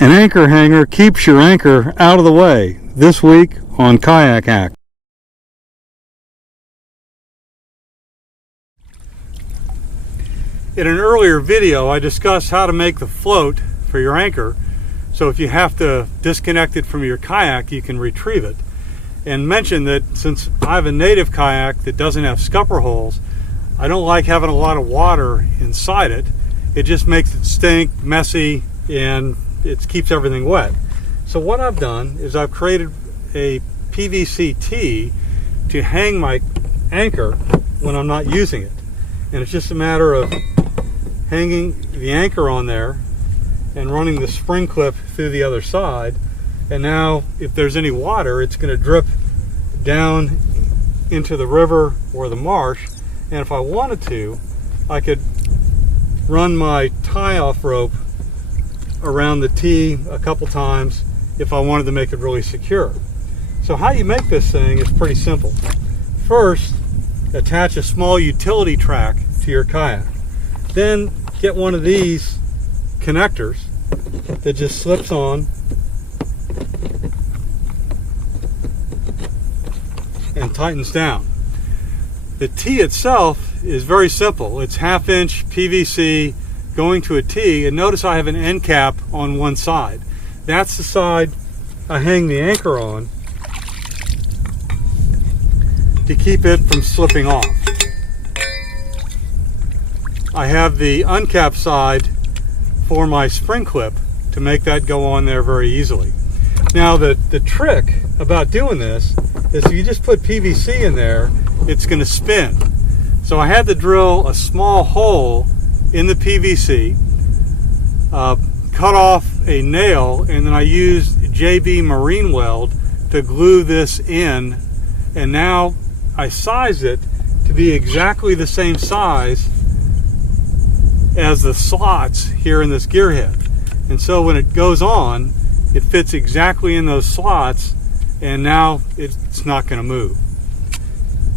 An anchor hanger keeps your anchor out of the way. This week on Kayak Hack. In an earlier video, I discussed how to make the float for your anchor. So if you have to disconnect it from your kayak, you can retrieve it. And mentioned that since I have a native kayak that doesn't have scupper holes, I don't like having a lot of water inside it. It just makes it stink, messy, and it keeps everything wet. So what I've done is I've created a PVC tee to hang my anchor when I'm not using it. And it's just a matter of hanging the anchor on there and running the spring clip through the other side. And now if there's any water, it's going to drip down into the river or the marsh. And if I wanted to, I could run my tie-off rope around the tee a couple times if I wanted to make it really secure. So how you make this thing is pretty simple. First, attach a small utility track to your kayak. Then get one of these connectors that just slips on and tightens down. The tee itself is very simple. It's 1/2 inch PVC going to a tee, and notice I have an end cap on one side. That's the side I hang the anchor on to keep it from slipping off. I have the uncapped side for my spring clip to make that go on there very easily. Now the trick about doing this is if you just put PVC in there, it's going to spin. So I had to drill a small hole in the PVC, cut off a nail, and then I used JB Marine Weld to glue this in, and now I sized it to be exactly the same size as the slots here in this gear head. And so when it goes on, it fits exactly in those slots, and now it's not going to move.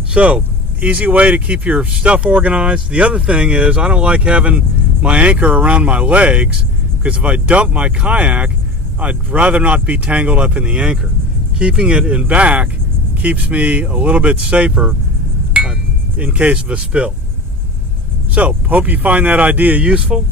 So easy way to keep your stuff organized. The other thing is I don't like having my anchor around my legs, because if I dump my kayak, I'd rather not be tangled up in the anchor. Keeping it in back keeps me a little bit safer in case of a spill. So hope you find that idea useful.